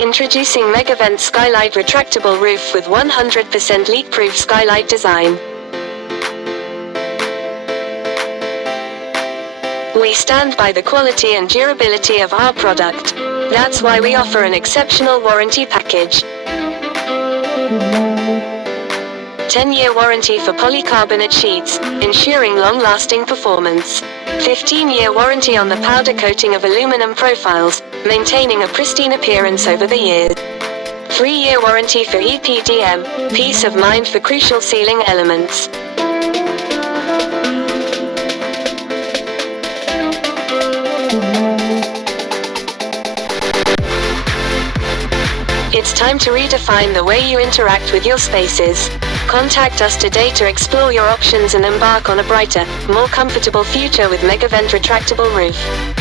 Introducing Megavent Skylight Retractable Roof with 100% leak-proof skylight design. We stand by the quality and durability of our product. That's why we offer an exceptional warranty package. 10-year warranty for polycarbonate sheets, ensuring long-lasting performance. 15-year warranty on the powder coating of aluminum profiles, maintaining a pristine appearance over the years. 3-year warranty for EPDM, peace of mind for crucial ceiling elements. It's time to redefine the way you interact with your spaces. Contact us today to explore your options and embark on a brighter, more comfortable future with Megavent Retractable Roof.